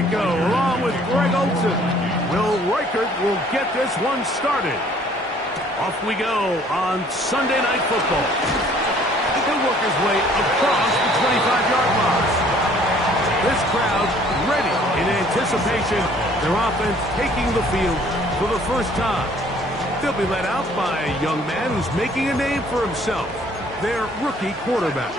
Tirico along with Greg Olson. Will Reichert will get this one started. Off we go on Sunday Night Football. He'll work his way across the 25-yard line. This crowd ready in anticipation. Their offense taking the field for the first time. They'll be led out by a young man who's making a name for himself, their rookie quarterback.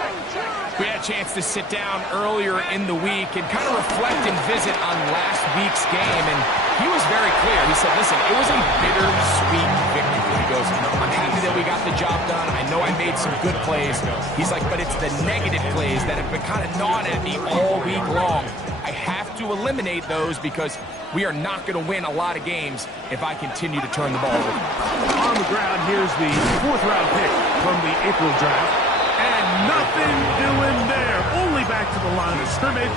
We had a chance to sit down earlier in the week and kind of reflect and visit on last week's game, and he was very clear. He said, listen, it was a bittersweet victory. He goes, I'm happy that we got the job done. I know I made some good plays. He's like, but it's the negative plays that have been kind of gnawing at me all week long. I have to eliminate those because we are not going to win a lot of games if I continue to turn the ball over. On the ground, here's the 4th-round pick from the April draft. And nothing doing there. Only back to the line of scrimmage.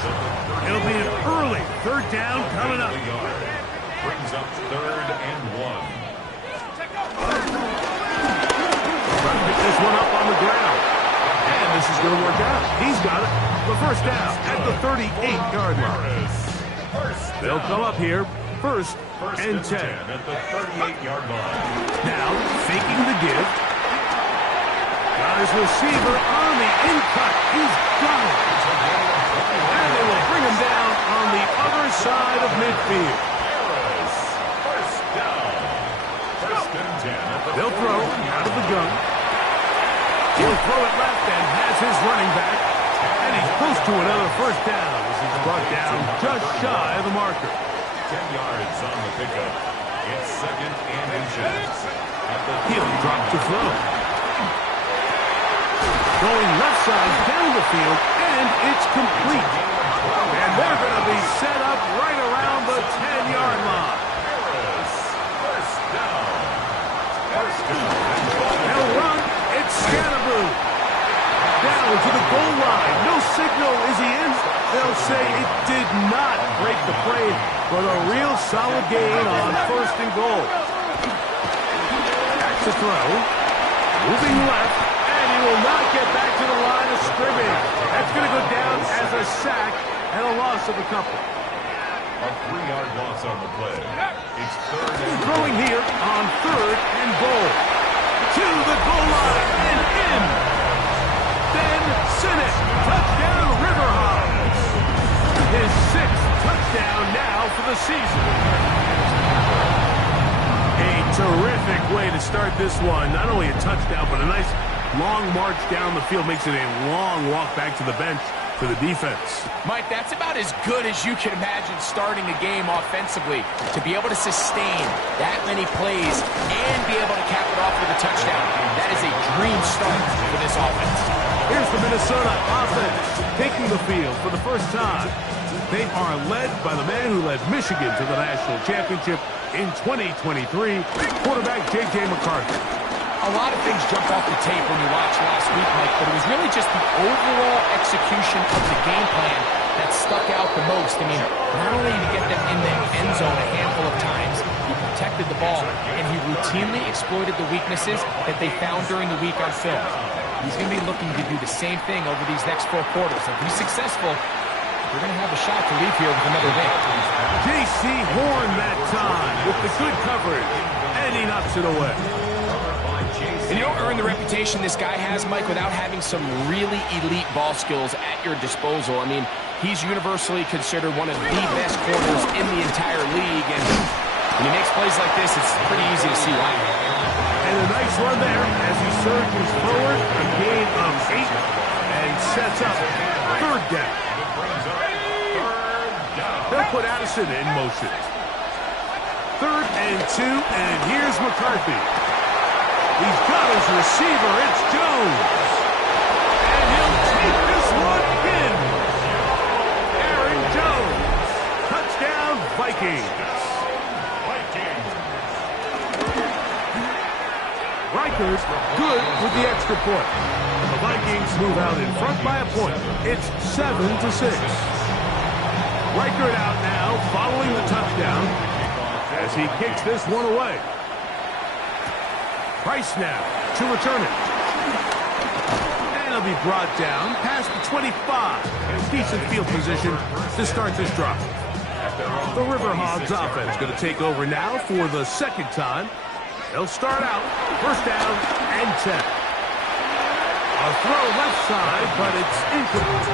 It'll be an early 3rd down coming up. Brings up 3rd and 1. Trying to pick this one up on the ground. And this is going to work out. He's got it. The 1st down at the 38-yard line. They'll come up here. First and 10. At the 38-yard line. Now, faking the give. Got his receiver on the in-cut. He's got it. And they will bring him down on the other side of midfield. First down. 1st and 10. They'll throw out of the gun. He'll throw it left and has his running back. And he's close to another 1st down as he's brought down just shy of the marker. 10 yards on the pickup. It's 2nd and inches. He'll drop to throw. Going left side down the field, and it's complete. And they're going to be set up right around the 10-yard line. First down. They'll run. It's Scannaboo. Down to the goal line. No signal. Is he in? They'll say it did not break the play, but a real solid gain on 1st and goal. Back to throw. Moving left. And he will not get back to the line of scrimmage. That's going to go down as a sack and a loss of a couple. A 3-yard loss on the play. It's 3rd and Throwing here on 3rd and goal. To the goal line and in. Ben Sinnott. Touchdown Riverhawks. His 6th touchdown now for the season. A terrific way to start this one. Not only a touchdown, but a nice long march down the field. Makes it a long walk back to the bench for the defense. Mike, that's about as good as you can imagine starting a game offensively. To be able to sustain that many plays and be able to cap it off with a touchdown, that is a dream start for this offense. Here's the Minnesota offense taking the field for the first time. They are led by the man who led Michigan to the national championship in 2023, quarterback J.J. McCarthy. A lot of things jumped off the tape when you watched last week, Mike, but it was really just the overall execution of the game plan that stuck out the most. I mean, not only did he get them in the end zone a handful of times, he protected the ball, and he routinely exploited the weaknesses that they found during the week on film. He's going to be looking to do the same thing over these next 4 quarters. If he's successful, we're going to have a shot to leave here with another win. J.C. Horn that time with the good coverage, and he knocks it away. And you don't earn the reputation this guy has, Mike, without having some really elite ball skills at your disposal. I mean, he's universally considered one of the best corners in the entire league, and when he makes plays like this, it's pretty easy to see why. And a nice run there as he surges forward, a gain of 8, and sets up 3rd down. They'll put Addison in motion. 3rd and 2, and here's McCarthy. He's got his receiver. It's Jones. And he'll take this one in. Aaron Jones. Touchdown, Vikings. Rikers good with the extra point. The Vikings move out in front by a point. It's 7-6. Reichert out now, following the touchdown, as he kicks this one away. Price now to return it. And he'll be brought down past the 25. Decent field position to start this drive. The Riverhogs offense going to take over now for the second time. They'll start out first down and 10. A throw left side, but it's incomplete.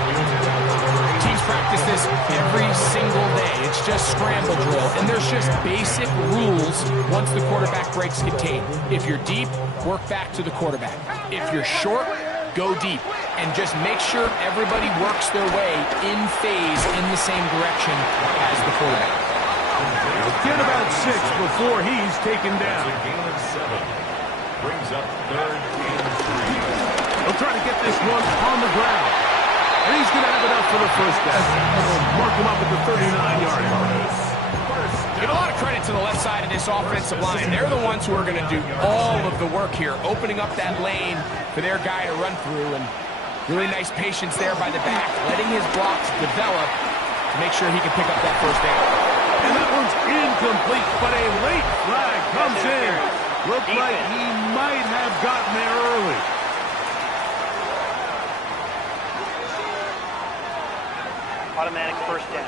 Teams practice this every single day. It's just scramble drill, and there's just basic rules once the quarterback breaks contain. If you're deep, work back to the quarterback. If you're short, go deep. And just make sure everybody works their way in phase in the same direction as the quarterback. Get about 6 before he's taken down. A gain of 7. Brings up 3rd and 3. He'll try to get this one on the ground. And he's going to have it up for the first down. They'll mark him up at the 39-yard line. Give a lot of credit to the left side of this offensive line. They're the ones who are going to do all of the work here, opening up that lane for their guy to run through. And really nice patience there by the back, letting his blocks develop to make sure he can pick up that first down. And that one's incomplete, but a late flag comes in. Looked like he might have gotten there early. Automatic first down.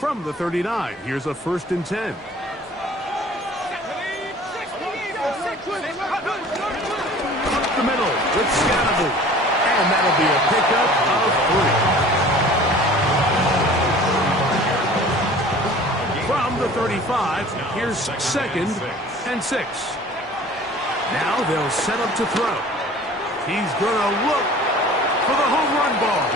From the 39, here's a 1st and 10. Up the middle with Scannable. And that'll be a pickup of 3. From the 35, here's 2nd and 6. Now they'll set up to throw. He's going to look for the home run ball.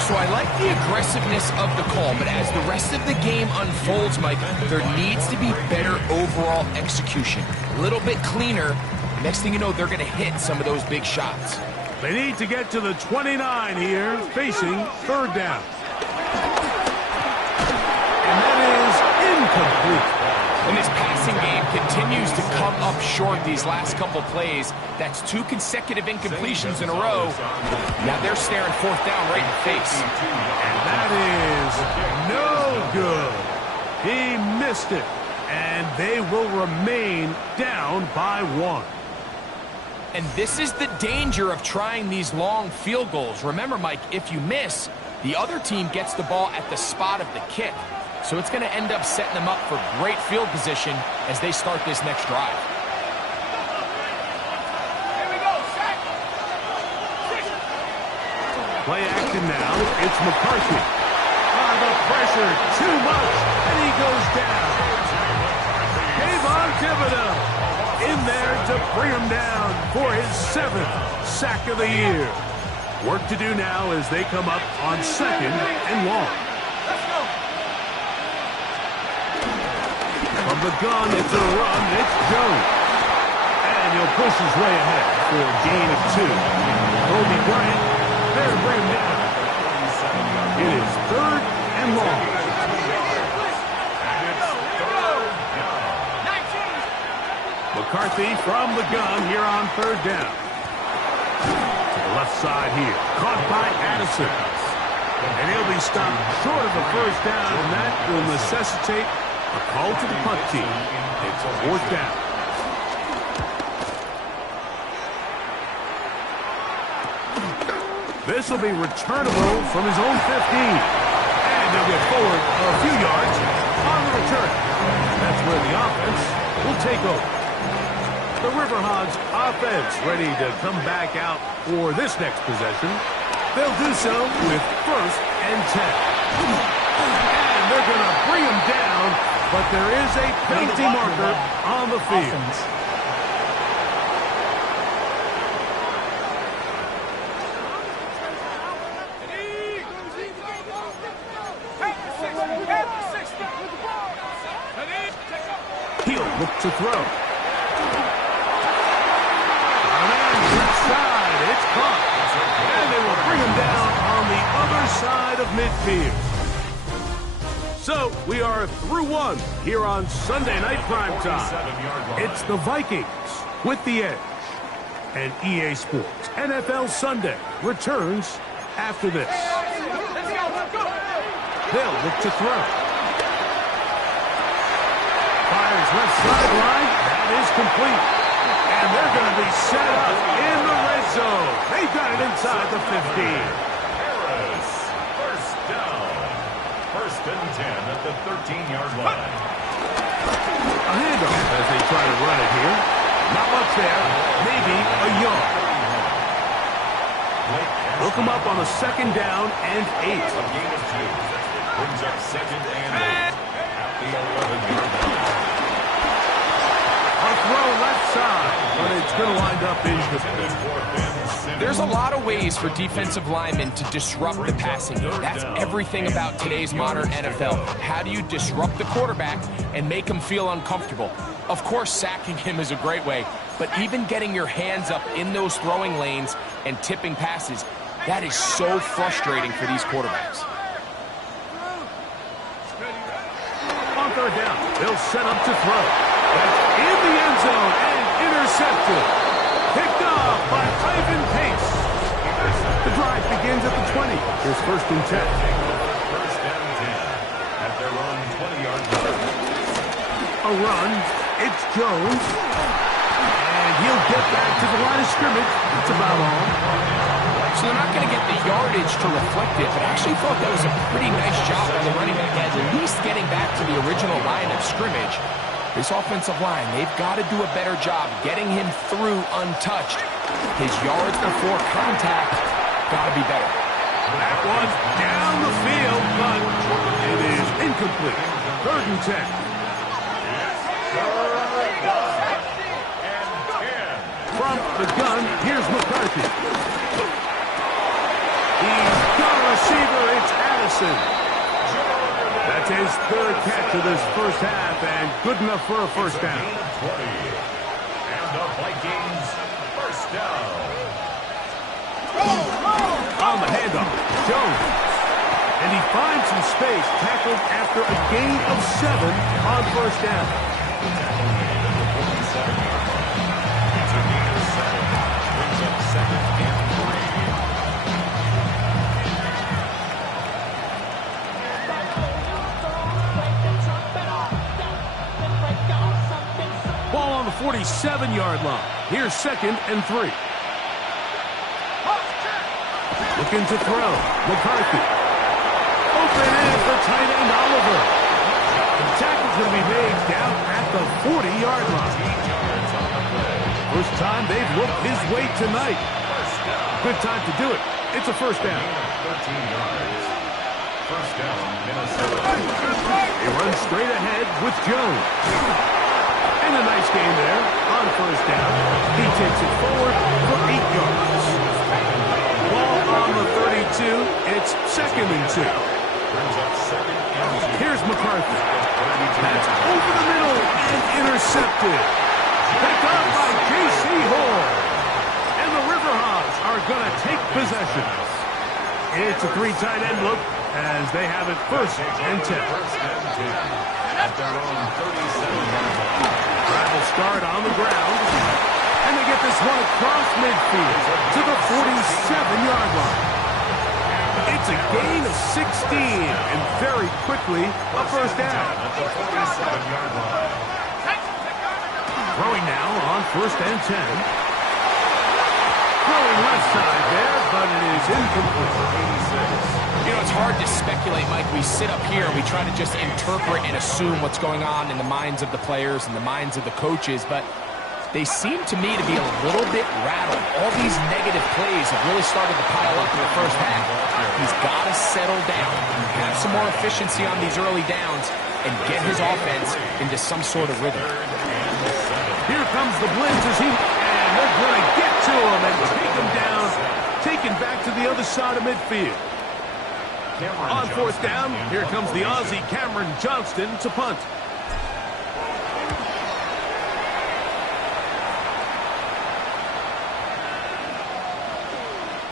So I like the aggressiveness of the call, but as the rest of the game unfolds, Mike, there needs to be better overall execution. A little bit cleaner. Next thing you know, they're going to hit some of those big shots. They need to get to the 29 here, facing 3rd down. And that is incomplete. And this passing game continues to come up short these last couple plays. That's 2 consecutive incompletions in a row. Now they're staring 4th down right in the face. And that is no good. He missed it. And they will remain down by 1. And this is the danger of trying these long field goals. Remember, Mike, if you miss, the other team gets the ball at the spot of the kick. So it's going to end up setting them up for great field position as they start this next drive. Play action now. It's McCarthy. The pressure, too much, and he goes down. Kayvon Thibodeaux in there to bring him down for his 7th sack of the year. Work to do now as they come up on 2nd and long. From the gun, it's a run. It's Jones. And he'll push his way ahead for a gain of 2. Kobe Bryant, there, bring him down. It is 3rd and long. McCarthy from the gun here on 3rd down. To the left side here. Caught by Addison. And he'll be stopped short of the first down, and that will necessitate a call to the punt team. It's 4th down. This will be returnable from his own 15. And they'll get forward a few yards on the return. That's where the offense will take over. The Riverhogs offense ready to come back out for this next possession. They'll do so with 1st and 10. And they're going to bring him down, but there is a penalty marker on the field. He'll look to throw. Left side, it's caught. And they will bring him down on the other side of midfield. So, we are through 1 here on Sunday Night Primetime. It's the Vikings with the edge. And EA Sports NFL Sunday returns after this. They'll look to throw. Fires left sideline. That is complete. And they're going to be set up in the red zone. They've got it inside the 15. Harris, first down. First and 10 at the 13-yard line. A handoff as they try to run it here. Not much there. Maybe a yard. They'll come up on a second down and 8. A gain of 2. Brings up second and 8 at the 11-yard line. A throw left side, but it's going to wind up incomplete. There's a lot of ways for defensive linemen to disrupt the passing game. That's everything about today's modern NFL. How do you disrupt the quarterback and make him feel uncomfortable? Of course, sacking him is a great way, but even getting your hands up in those throwing lanes and tipping passes, that is so frustrating for these quarterbacks. On third down, they'll set up to throw. That's in the end zone and intercepted. Picked off by Ivan Pace. The drive begins at the 20. Here's first and 10. First and 10 at their own 20-yard line. A run. It's Jones. And he'll get back to the line of scrimmage. That's about all. So they're not going to get the yardage to reflect it, but I actually thought that was a pretty nice job by the running back, at least getting back to the original line of scrimmage. This offensive line, they've got to do a better job getting him through untouched. His yards before contact got to be better. That one's down the field, but it is incomplete. Third and 10. From the gun, here's McCarthy. He's got a receiver. It's Addison. That's his third catch of this first half, and good enough for a first down. And the Vikings first down. On the handoff, Jones. And he finds some space, tackled after a gain of 7 on first down. It's a gain of 7. Brings up second and 3. Ball on the 47-yard line. Here's second and 3. Looking to throw. McCarthy. Open in for tight end Oliver. The tackle's going to be made down at the 40-yard line. First time they've looked his way tonight. Good time to do it. It's a first down. 13 yards. First down, Minnesota. They run straight ahead with Jones. And a nice game there on first down. He takes it forward for 8 yards. Ball on the 32. It's second and 2. Brings up second and 2. Here's McCarthy. That's over the middle and intercepted. Picked up by J.C. Horn. And the Riverhawks are going to take possession. It's a 3 tight end look as they have it first and 10. First and 10 at their own 37-yard line. Travel start on the ground. And they get this one across midfield to the 47-yard line. It's a gain of 16 and very quickly a first down. At the 47-yard line. Throwing now on first and 10. Throwing left side there, but it is incomplete. You know, it's hard to speculate, Mike. We sit up here and we try to just interpret and assume what's going on in the minds of the players and the minds of the coaches, but they seem to me to be a little bit rattled. All these negative plays have really started to pile up in the first half. He's got to settle down, have some more efficiency on these early downs, and get his offense into some sort of rhythm. Here comes the blitz as and they're going to get to him and take him down, taken back to the other side of midfield. On fourth down, here comes the Aussie Cameron Johnston to punt.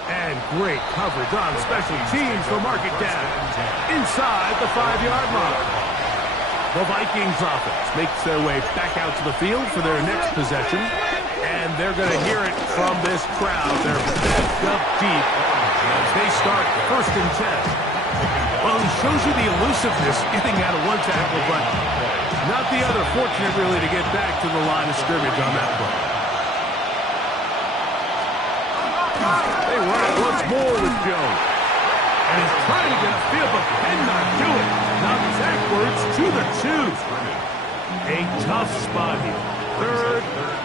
And great coverage on special teams for mark it down inside the 5-yard line. The Vikings offense makes their way back out to the field for their next possession. And they're going to hear it from this crowd. They're backed up deep as they start first and 10. Well, he shows you the elusiveness getting out of one tackle, but not the other. Fortunate, really, to get back to the line of scrimmage on that play. They run it once more with Jones. And he's trying to get a field, but cannot do it. Now backwards to the 2. A tough spot here. 3rd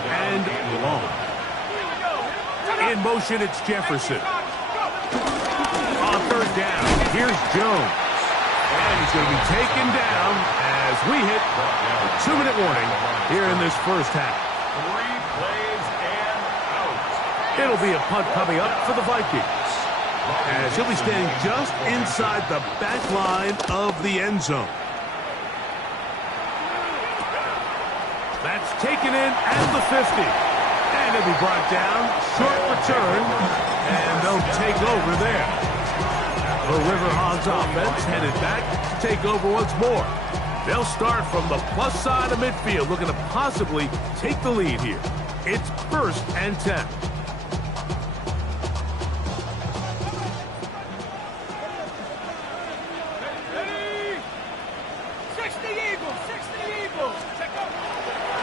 and long. In motion, it's Jefferson. On 3rd down, here's Jones. And he's going to be taken down as we hit the 2-minute warning here in this first half. 3 plays and out. It'll be a punt coming up for the Vikings, as he'll be standing just inside the back line of the end zone. That's taken in at the 50. And he'll be brought down, short return, and they'll take over there. The Riverhogs offense headed back to take over once more. They'll start from the plus side of midfield, looking to possibly take the lead here. It's 1st and 10.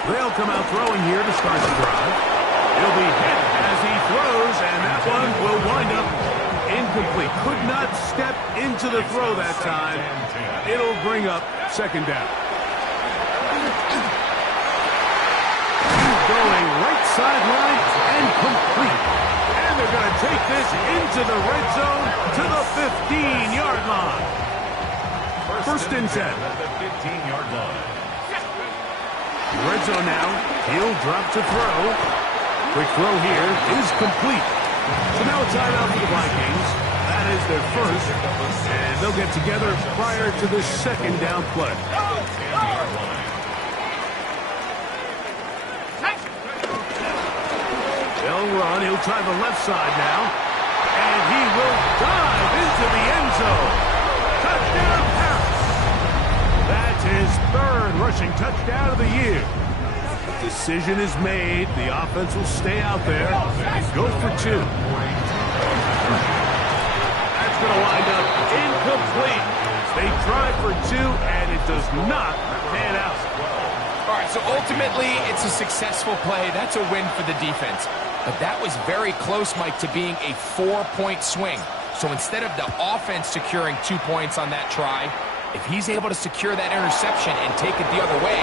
They'll come out throwing here to start the drive. He'll be hit as he throws, and that one will wind up incomplete. Could not step into the throw that time. It'll bring up 2nd down. Going right sideline and complete. And they're going to take this into the red zone to the 15-yard line. 1st and 10. At the 15-yard line. Red zone now. He'll drop to throw. Quick throw here is complete. So now a timeout for the Vikings. That is their first. And they'll get together prior to the 2nd down play. They'll run. He'll try the left side now. And he will dive into the end zone. Touchdown pass. That's his 3rd rushing touchdown of the year. Decision is made. The offense will stay out there and go for 2. That's going to wind up incomplete. They try for 2, and it does not pan out. All right, so ultimately, it's a successful play. That's a win for the defense. But that was very close, Mike, to being a 4-point swing. So instead of the offense securing 2 points on that try, if he's able to secure that interception and take it the other way,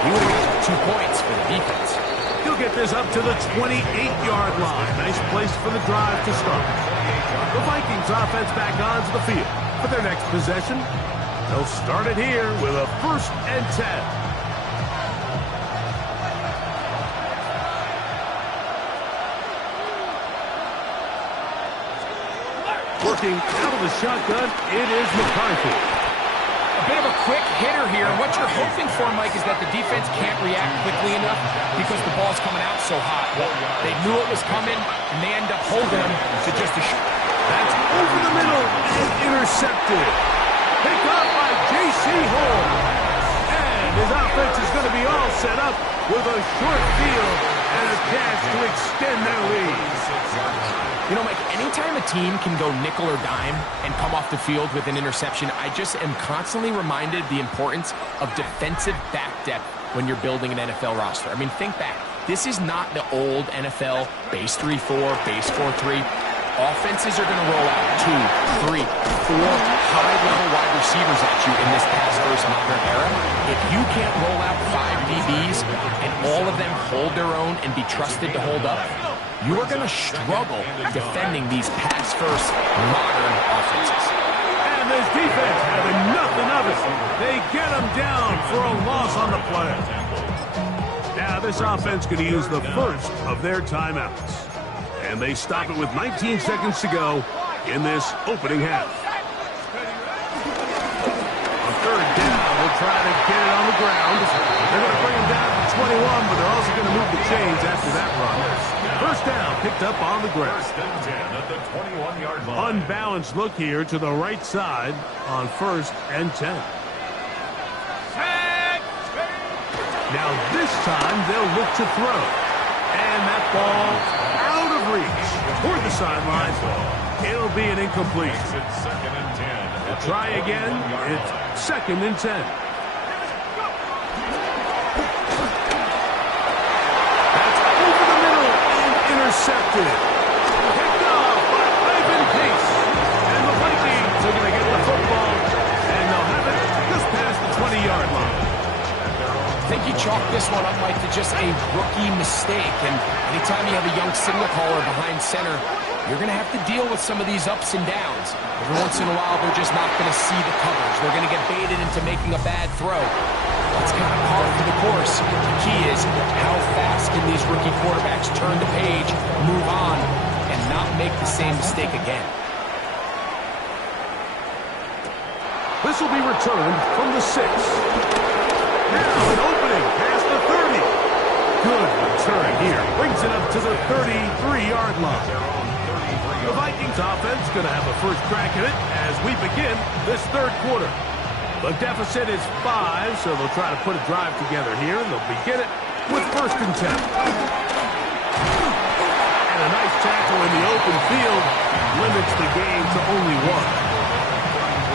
he would have 2 points for the defense. He'll get this up to the 28-yard line. Nice place for the drive to start. The Vikings offense back onto the field for their next possession. They'll start it here with a 1st and 10. Working out of the shotgun, it is McCarthy. A bit of a quick hitter here. What you're hoping for, Mike, is that the defense can't react quickly enough because the ball's coming out so hot. They knew it was coming, and they end up holding him to just a shot. That's over the middle and intercepted. Picked up by J.C. Horn. And his offense is going to be all set up with a short field and a chance to extend their lead. You know, Mike, anytime a team can go nickel or dime and come off the field with an interception, I just am constantly reminded the importance of defensive back depth when you're building an NFL roster. I mean, think back. This is not the old NFL base 3-4, base 4-3. Offenses are going to roll out 2, 3, 4 high-level wide receivers at you in this pass-first modern era. If you can't roll out 5 DBs and all of them hold their own and be trusted to hold up, you are going to struggle defending these pass-first modern offenses. And this defense having nothing of it. They get him down for a loss on the play. Now this offense going to use the first of their timeouts. And they stop it with 19 seconds to go in this opening half. On 3rd down, they'll try to get it on the ground. They're going to bring him down to 21, but they're also going to move the chains after that run. 1st down, picked up on the ground. 1st and 10 at the 21-yard line. Unbalanced look here to the right side on 1st and 10. Now this time they'll look to throw. And that ball out of reach toward the sideline. It'll be an incomplete. It's 2nd and 10. We'll try again. It's 2nd and 10. That's over the middle and intercepted. Picked you chalk this one up, Mike, to just a rookie mistake. And anytime you have a young signal caller behind center, you're going to have to deal with some of these ups and downs. Every once in a while, they're just not going to see the coverage. They're going to get baited into making a bad throw. That's kind of par for the course. The key is how fast can these rookie quarterbacks turn the page, move on, and not make the same mistake again. This will be returned from the 6. Now an opening past the 30. Good return here. Brings it up to the 33-yard line. The Vikings offense going to have a first crack at it as we begin this third quarter. The deficit is 5, so they'll try to put a drive together here, and they'll begin it with 1st and 10. And a nice tackle in the open field limits the game to only 1.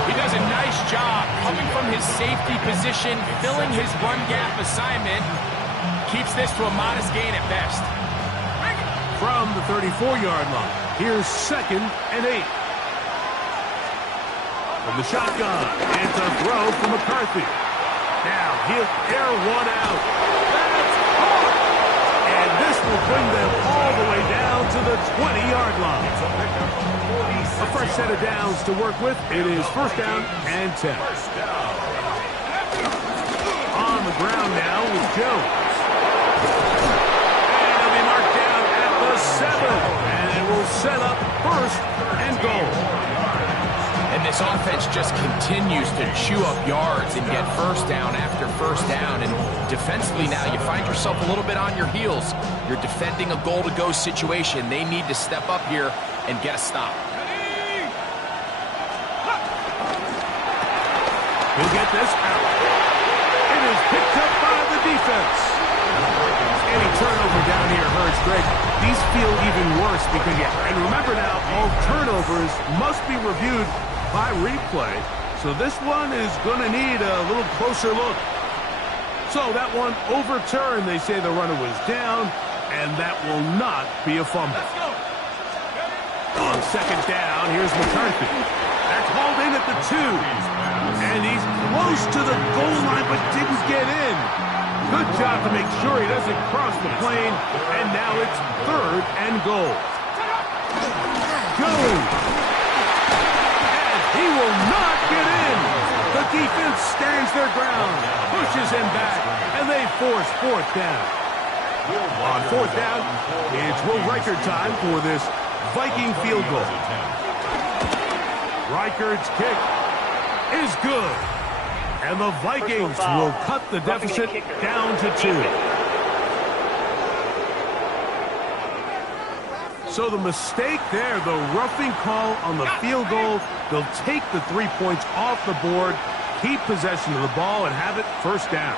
He does a nice job coming from his safety position, filling his run gap assignment. Keeps this to a modest gain at best. From the 34-yard line, here's 2nd and 8. From the shotgun, and to throw from McCarthy. Now he'll air one out. That's caught! And this will bring them all the way down to the 20-yard line. A fresh set of downs to work with. It is 1st down and 10. On the ground now with Jones. And he'll be marked down at the 7. And it will set up 1st and goal. And this offense just continues to chew up yards and get 1st down after 1st down. And defensively now, you find yourself a little bit on your heels. You're defending a goal-to-go situation. They need to step up here and get a stop. He'll get this out. It is picked up by the defense. Any turnover down here hurts, Greg. These feel even worse because, and remember now, all turnovers must be reviewed by replay. So this one is going to need a little closer look. So that one overturned. They say the runner was down, and that will not be a fumble. On 2nd down, here's McCarthy. That's hauled in at the 2. And he's close to the goal line, but didn't get in. Good job to make sure he doesn't cross the plane. And now it's 3rd and goal. Jones. And he will not get in. The defense stands their ground, pushes him back, and they force 4th down. On 4th down, it's Will Reichard time for this Viking field goal. Reichard's kick is good. And the Vikings will cut the deficit down to 2. So the mistake there, the roughing call on the field goal, they'll take the 3 points off the board, keep possession of the ball, and have it 1st down.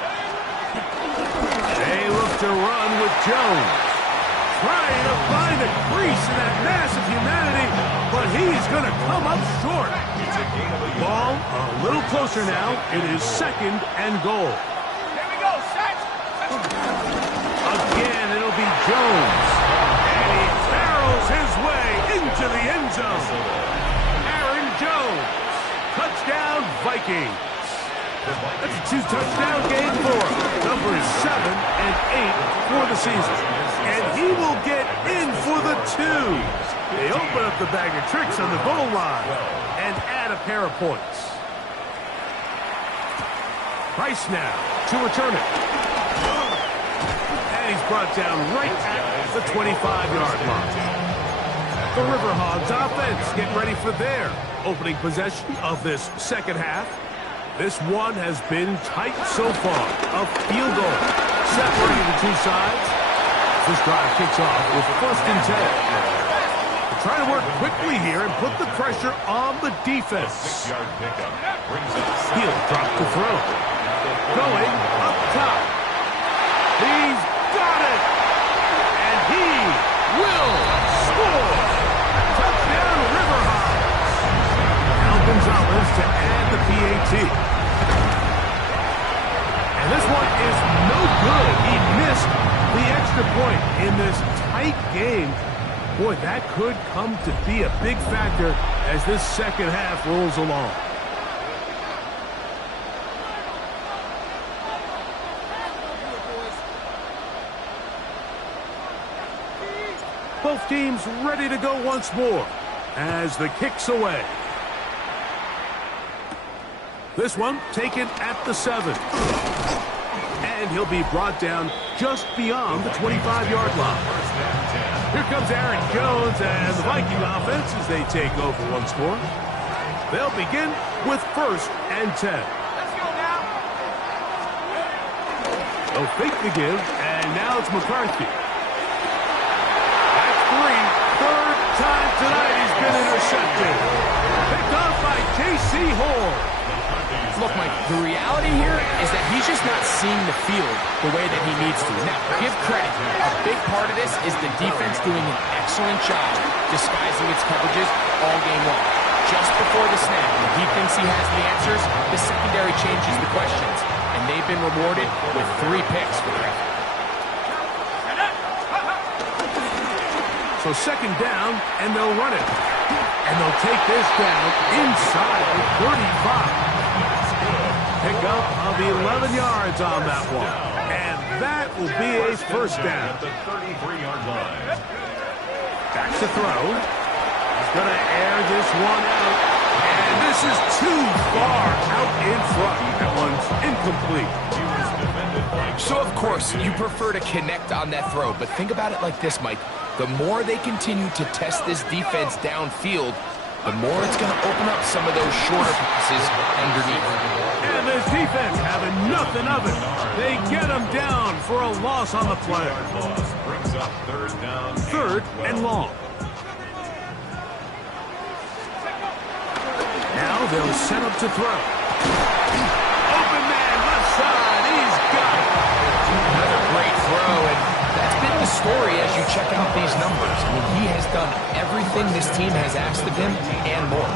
They look to run with Jones. Trying to find a crease in that mass of humanity, but he's going to come up short. Ball a little closer now. It is 2nd and goal. Here we go, set. Again, it'll be Jones. And he barrels his way into the end zone. Aaron Jones. Touchdown, Vikings. That's a 2-touchdown game for him. Numbers 7 and 8 for the season. And he will get in for the 2. They open up the bag of tricks on the goal line and add a pair of points. Price now to return it. And he's brought down right at the 25-yard line. The Riverhogs offense getting ready for their opening possession of this 2nd half. This one has been tight so far. A field goal separating the 2 sides. This drive kicks off with 1st and 10. They're trying to work quickly here and put the pressure on the defense. He'll drop to throw. Going up top. He's got it. And he will score. Touchdown, Riverhogs. Al Gonzalez to add the PAT. And this one is no good. He missed the extra point in this tight game. Boy, that could come to be a big factor as this 2nd half rolls along. Both teams ready to go once more as the kick's away. This one taken at the 7. And he'll be brought down just beyond the 25-yard line. Here comes Aaron Jones and the Viking offense as they take over once more. They'll begin with 1st and 10. Let's go now. They'll fake the give, and now it's McCarthy. That's 3. Third time tonight he's been intercepted. Picked off by J.C. Horn. Look, Mike, the reality here is that he's just not seeing the field the way that he needs to. Now, give credit. A big part of this is the defense doing an excellent job disguising its coverages all game long. Just before the snap, when he thinks he has the answers, the secondary changes the questions. And they've been rewarded with 3 picks for their effort. So 2nd down, and they'll run it. And they'll take this down inside the 35. Pickup of 11 yards on that one. And that will be a 1st down. At the 33-yard line. Back to throw. He's going to air this one out. And this is too far out in front. That one's incomplete. So, of course, you prefer to connect on that throw. But think about it like this, Mike. The more they continue to test this defense downfield, the more it's going to open up some of those shorter passes underneath. And this defense having nothing of it. They get him down for a loss on the play. Brings up 3rd down. 3rd and long. Now they'll set up to throw. Open man, left side. He's got it. Another great throw, and that's been the story as you check out these numbers. I mean, he has done everything this team has asked of him and more.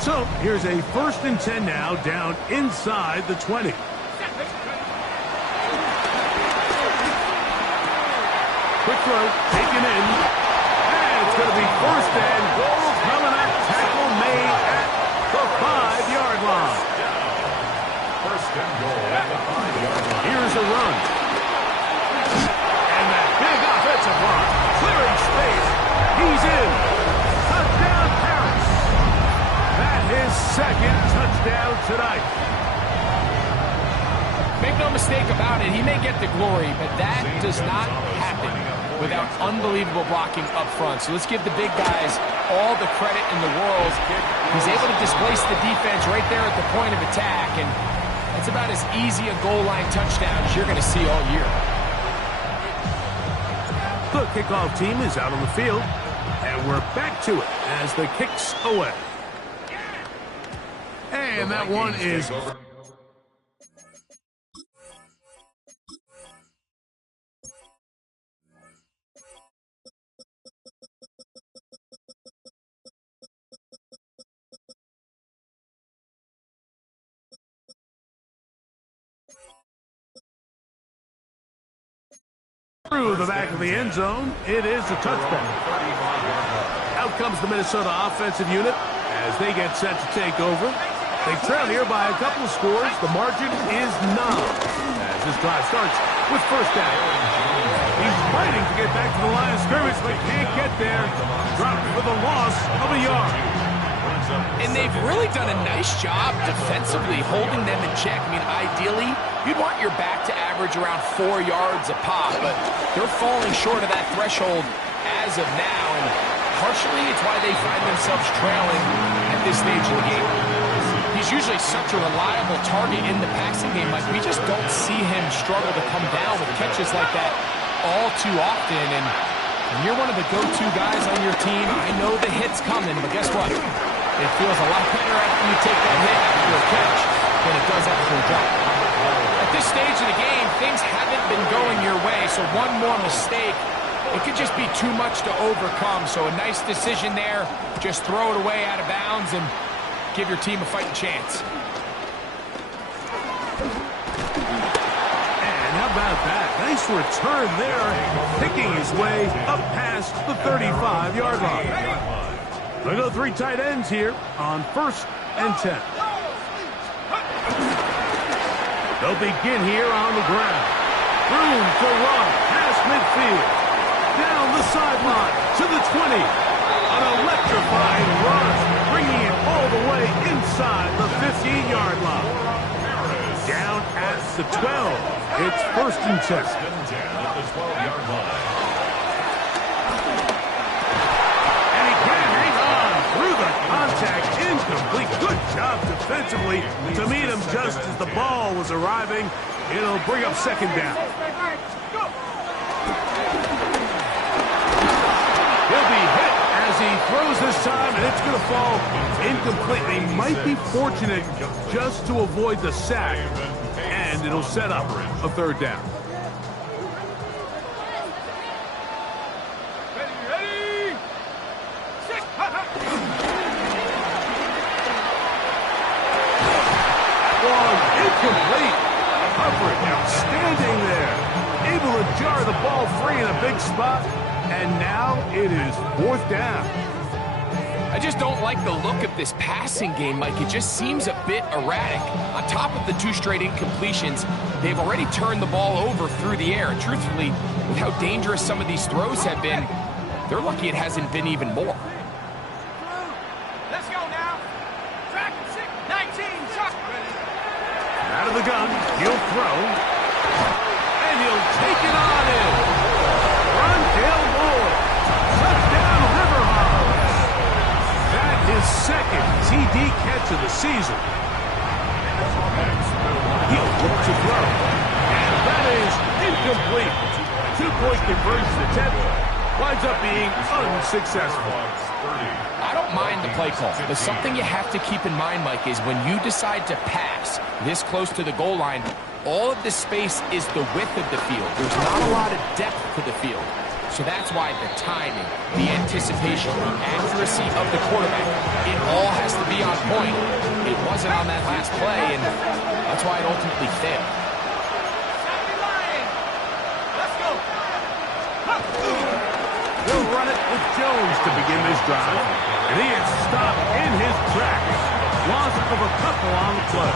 So here's a 1st and 10 now, down inside the 20. Quick throw, taken in. And it's going to be 1st and goal coming up. Tackle made at the 5-yard line. 1st and goal at the 5-yard line. Here's a run. And that big offensive run. Clearing space. He's in. Touchdown, Harris. That his 2nd touchdown tonight. Make no mistake about it, he may get the glory, but that does not happen without unbelievable blocking up front. So let's give the big guys all the credit in the world. He's able to displace the defense right there at the point of attack, and it's about as easy a goal line touchdown as you're going to see all year. The kickoff team is out on the field, and we're back to it as the kick's away. And that one is... through the back of the end zone. It is a touchdown. Out comes the Minnesota offensive unit as they get set to take over. They trail here by a couple of scores. The margin is 9 as this drive starts with 1st down. He's fighting to get back to the line of scrimmage, but can't get there. Dropped for the loss of a yard. And they've really done a nice job defensively holding them in check. I mean, ideally, you'd want your back to average around 4 yards a pop, but they're falling short of that threshold as of now, and partially it's why they find themselves trailing at this stage of the game. He's usually such a reliable target in the passing game. Like, we just don't see him struggle to come down with catches like that all too often, and when you're one of the go-to guys on your team, I know the hit's coming, but guess what? It feels a lot better after you take that hit after a catch than it does after a drop. At this stage of the game, things haven't been going your way, so one more mistake, it could just be too much to overcome. So a nice decision there. Just throw it away out of bounds and give your team a fighting chance. And how about that? Nice return there, picking his way up past the 35-yard line. They go 3 tight ends here on 1st and 10. They'll begin here on the ground. Room to run. Has across midfield, down the sideline to the 20. An electrifying run, bringing it all the way inside the 15-yard line. Down at the 12. It's 1st and 10. First and 10 at the 12-yard line. And he can't hang on through the contact. Incomplete. Good job defensively to meet him just as the ball was arriving. It'll bring up 2nd down. He'll be hit as he throws this time, and it's going to fall incomplete. He might be fortunate just to avoid the sack, and it'll set up a 3rd down. Incomplete. Coverage outstanding there. Able to jar the ball free in a big spot. And now it is 4th down. I just don't like the look of this passing game, Mike. It just seems a bit erratic. On top of the 2 straight incompletions, they've already turned the ball over through the air. And truthfully, with how dangerous some of these throws have been, they're lucky it hasn't been even more. Let's go now. Track 19, truck. Out of the gun, he'll throw. And he'll take it on in. Rondale Moore. Touchdown, Riverhawks. That is 2nd TD catch of the season. He'll look to throw. And that is incomplete. 2-point conversion attempt winds up being unsuccessful. I don't mind the play call, but something you have to keep in mind, Mike, is when you decide to pass this close to the goal line, all of the space is the width of the field. There's not a lot of depth to the field. So that's why the timing, the anticipation, the accuracy of the quarterback, it all has to be on point. It wasn't on that last play, and that's why it ultimately failed. Let's go. He'll run it with Jones to begin this drive. And he is stopped in his tracks. Loss of a couple on the play.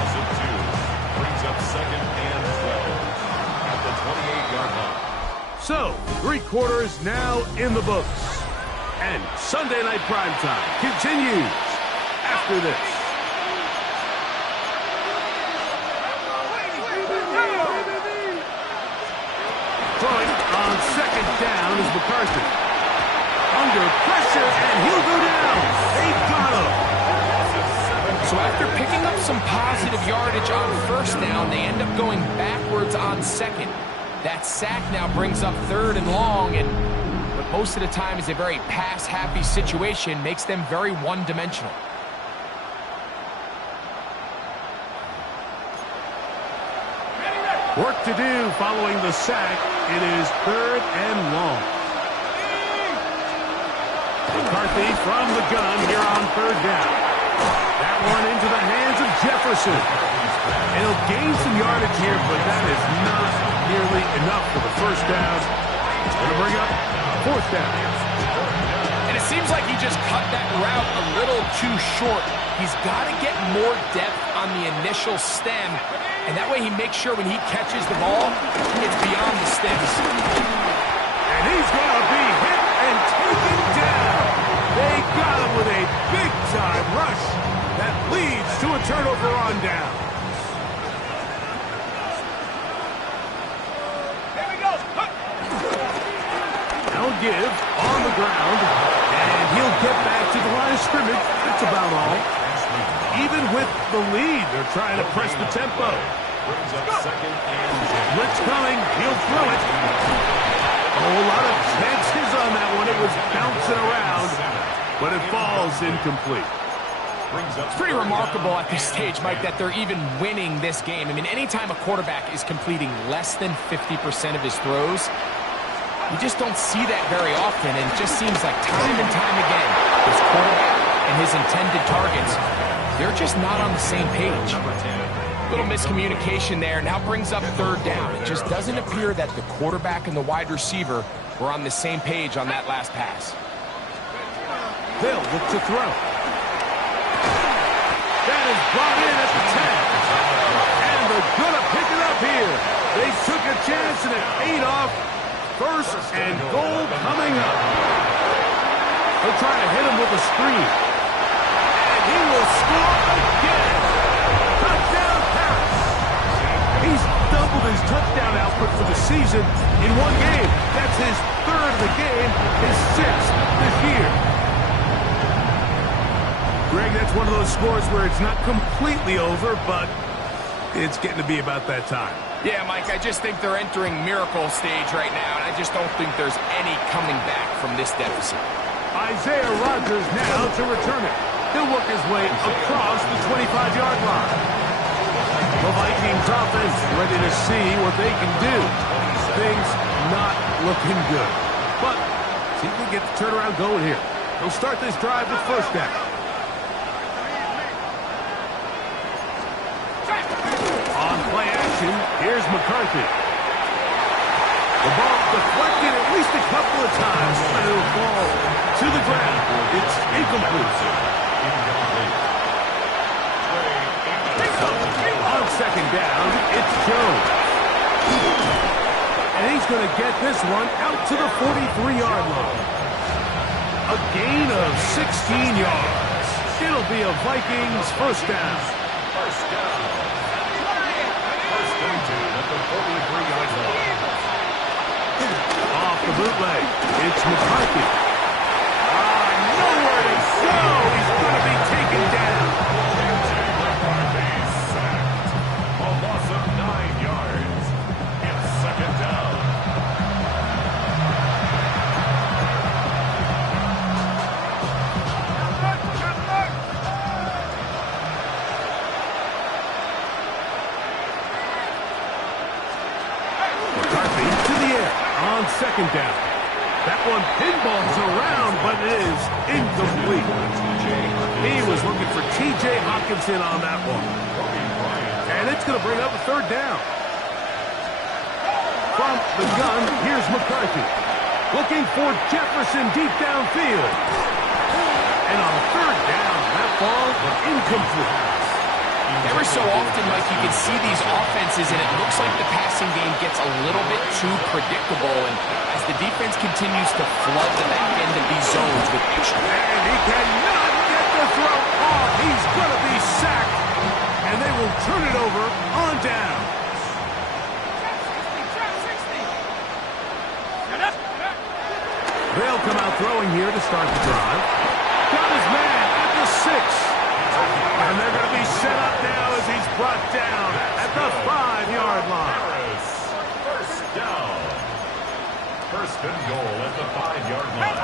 Brings up 2nd and 12 at the 28-yard line. So, 3 quarters now in the books. And Sunday Night Primetime continues after this. Throwing on 2nd down is McCarthy. Under pressure, and he'll go down. They got him. So after picking up some positive yardage on 1st down, they end up going backwards on 2nd. That sack now brings up 3rd and long, and what most of the time is a very pass-happy situation makes them very one-dimensional. Work to do following the sack. It is 3rd and long. McCarthy from the gun here on 3rd down. That one into the hands of Jefferson. He'll gain some yardage here, but that is not nearly enough for the 1st down. It's going to bring up 4th down. And it seems like he just cut that route a little too short. He's got to get more depth on the initial stem, and that way he makes sure when he catches the ball, it's beyond the sticks. And he's going to be hit and taken down. They got him with a big-time rush that leads to a turnover on down. Here we go. Now give on the ground, and he'll get back to the line of scrimmage. That's about all. Even with the lead, they're trying to press the tempo. Brings up 2nd and 10. Blitz coming. He'll throw it. A whole lot of chances on that one. It was bouncing around, but it falls incomplete. It's pretty remarkable at this stage, Mike, that they're even winning this game. I mean, anytime a quarterback is completing less than 50% of his throws, you just don't see that very often, and it just seems like time and time again, this quarterback and his intended targets, they're just not on the same page. Little miscommunication there now brings up 3rd down. It just doesn't appear that the quarterback and the wide receiver were on the same page on that last pass. They'll look to throw. That is brought in at the 10. And they're going to pick it up here. They took a chance and it paid off. First and goal coming up. They'll try to hit him with a screen. And he will score again. Touchdown pass. He's doubled his touchdown output for the season in one game. That's his third of the game, his sixth this year. Greg, that's one of those scores where it's not completely over, but it's getting to be about that time. Yeah, Mike, I just think they're entering miracle stage right now, and I just don't think there's any coming back from this deficit. Isaiah Rodgers now to return it. He'll work his way across the 25-yard line. The Vikings offense ready to see what they can do. Things not looking good. But see if we get the turnaround going here. They'll start this drive with first down. On play action, here's McCarthy. The ball deflected at least a couple of times, and it'll fall to the ground. It's incomplete. On second down, it's Jones. And he's going to get this one out to the 43-yard line. A gain of 16 yards. It'll be a Vikings first down. First down. First and 10 at the 43-yard line. Off the bootleg, it's McCarthy. Nowhere to go. He's going to be taken down. McCarthy sacked. A loss of 9 yards. It's second down. McCarthy to the air on second down. That one pinballs around, but it is incomplete. He was looking for T.J. Hockenson on that one. And it's going to bring up a third down. From the gun, here's McCarthy. Looking for Jefferson deep downfield. And on third down, that ball incomplete. Every so often, Mike, you can see these offenses, and it looks like the passing game gets a little bit too predictable. And as the defense continues to flood the back end of these zones with action. And he cannot get the throw off. He's going to be sacked. And they will turn it over on down. They'll come out throwing here to start the drive. Got his man at the 6. And they're going to be set up now as he's brought down at the 5-yard line. First down. First and goal at the 5-yard line.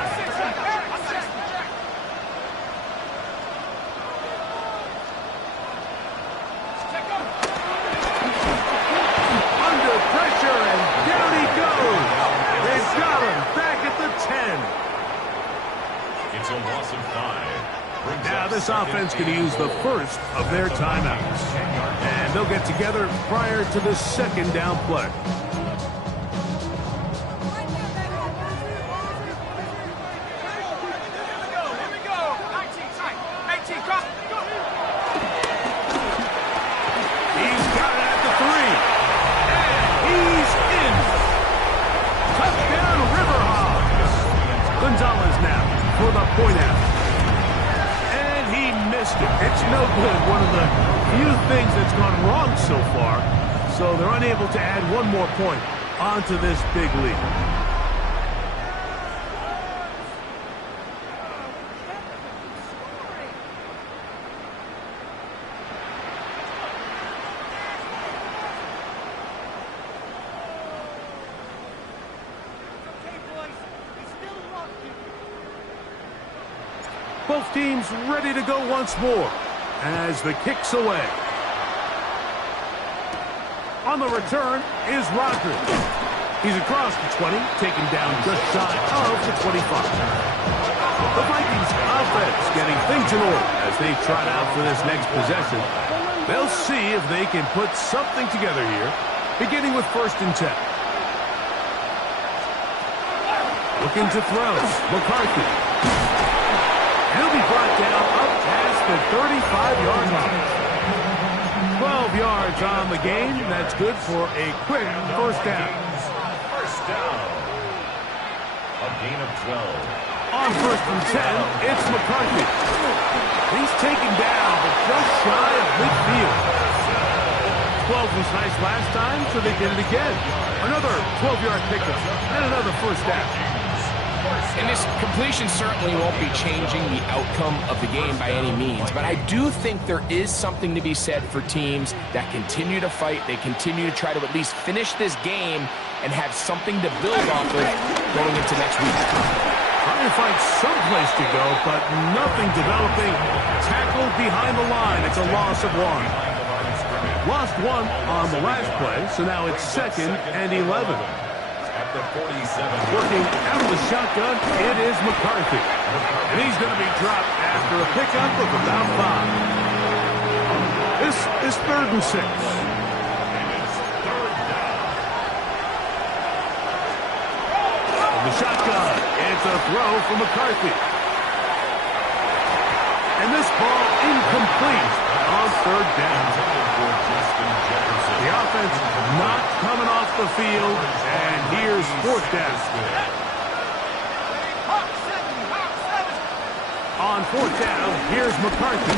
Under pressure, and down he goes. They've got him back at the 10. It's a loss of 5. Now this offense can use the first of their timeouts. And they'll get together prior to the second down play. He's got it at the 3. And he's in. Touchdown Riverhawks. Gonzalez now for the point out. It's no good. One of the few things that's gone wrong so far. So they're unable to add one more point onto this big lead. Both teams ready to go once more as the kick's away. On the return is Rodgers. He's across the 20, taken down just shy of the 25. The Vikings offense getting things in order as they trot out for this next possession. They'll see if they can put something together here, beginning with first and 10. Looking to throw, McCarthy. He'll be brought down up past the 35-yard line. 12 yards on the game. That's good for a quick first down. First down. A gain of 12. On 1st and 10, it's McCarthy. He's taken down, but just shy of midfield. 12 was nice last time, so they did it again. Another 12-yard pickup and another first down. And this completion certainly won't be changing the outcome of the game by any means, but I do think there is something to be said for teams that continue to fight. They continue to try to at least finish this game and have something to build off of going into next week. Trying to find someplace to go, but nothing developing. Tackled behind the line. It's a loss of 1. Lost 1 on the last play, so now it's 2nd and 11. At the 47. Working out of the shotgun, it is McCarthy. And he's going to be dropped after a pickup of about 5. This is 3rd and 6. From the shotgun, it's a throw for McCarthy. And this ball incomplete on 3rd down. The offense not coming off the field, and here's 4th down. On 4th down, here's McCarthy.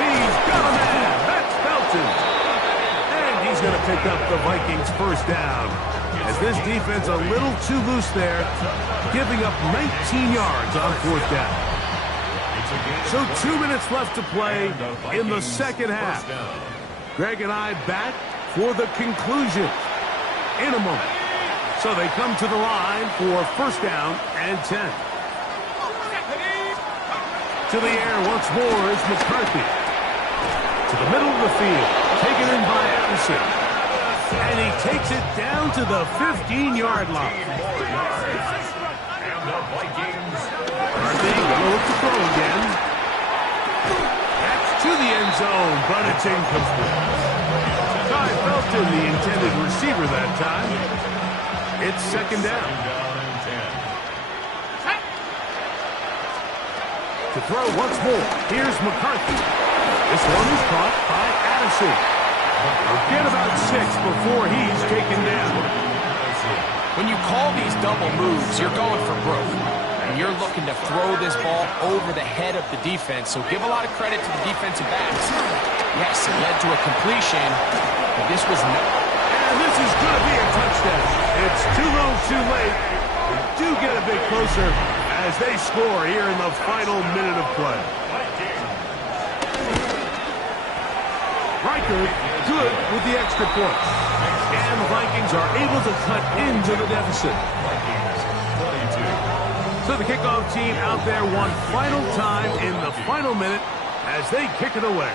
He's got a man. That's Felton. And he's going to pick up the Vikings' 1st down. As this defense a little too loose there, giving up 19 yards on 4th down. So 2 minutes left to play in the 2nd half. Greg and I back for the conclusion in a moment. So they come to the line for 1st down and 10. To the air once more is McCarthy. To the middle of the field, taken in by Anderson. And he takes it down to the 15-yard line. And the Vikings. McCarthy going to look to throw again. That's to the end zone, but it's incomplete. Ty Felton, the intended receiver that time. It's 2nd down. To throw once more, here's McCarthy. This one is caught by Addison. Forget about 6 before he's taken down. When you call these double moves, you're going for broke. And you're looking to throw this ball over the head of the defense. So give a lot of credit to the defensive backs. Yes, it led to a completion, but this was not. And this is going to be a touchdown. It's too little too late. We do get a bit closer as they score here in the final minute of play. Riker good with the extra points. And the Vikings are able to cut into the deficit. So the kickoff team out there one final time in the final minute as they kick it away.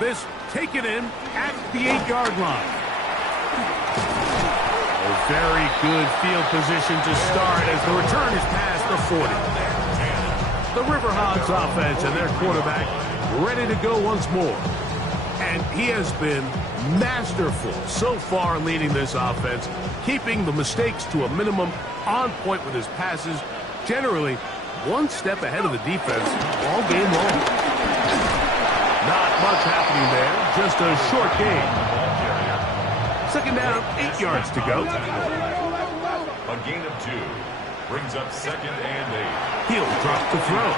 This taken in at the 8-yard line. A very good field position to start as the return is past the 40. The Riverhogs offense and their quarterback ready to go once more. And he has been masterful so far leading this offense, keeping the mistakes to a minimum, on point with his passes, generally one step ahead of the defense all game long. Not much happening there, just a short game. 2nd down, 8 yards to go. A gain of 2 brings up 2nd and 8. He'll drop to throw.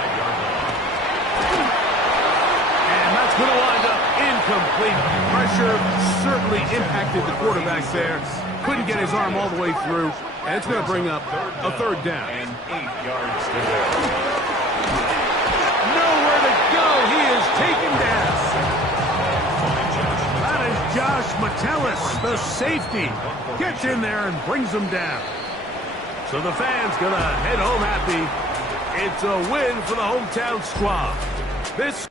And that's going to wind up incomplete. Pressure certainly impacted the quarterback there. Couldn't get his arm all the way through. And it's going to bring up a 3rd down. And 8 yards to go. Nowhere to go. He is taken down. That is Josh Metellus, the safety. Gets in there and brings him down. So the fans going to head home happy. It's a win for the hometown squad. This